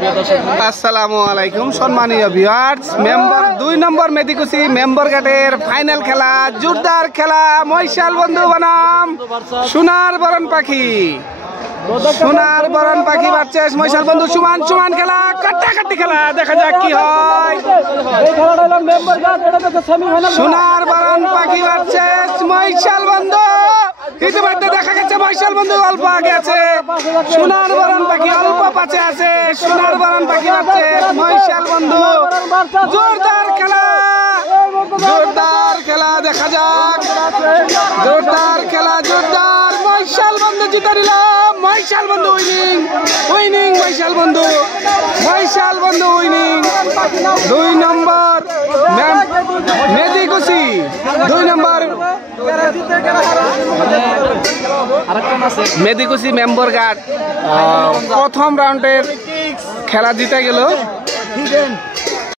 আসসালামু আলাইকুম সম্মানীয় ভিউয়ার্স, মেম্বার 2 নম্বর মেদিকুচি মেম্বার গেটের ফাইনাল খেলা, জোরদার খেলা। মহিশাল বন্ধু বনাম সোনার বরণ পাখি। সোনার বরণ পাখি ভার্সেস মহিশাল বন্ধু, সমান সমান খেলা, কাটাকাটি খেলা। দেখা যাক কি হয়। সোনার বরণ পাখি ভার্সেস মহিশাল বন্ধু। ইতিমধ্যে দেখা গেছে মহিশাল বন্ধু অল্প আগে আছে, সোনার বরণ পাখি অল্প পাশে আছে। সোনার বরণ পাখি ভার্সেস মহিশাল বন্ধু, জোরদার খেলা, জোরদার খেলা। দেখা যাক, জোরদার খেলা, জোরদার। মহিশাল বন্ধু জিতে নিল। মহিশাল বন্ধু উইনিং, উইনিং মহিশাল বন্ধু, মহিশাল বন্ধু উইনিং। 2 নম্বর মেদিকুচি, 2 নম্বর মেদিকুচি মেম্বার গার্ড প্রথম রাউন্ডের খেলা জিতে গেল।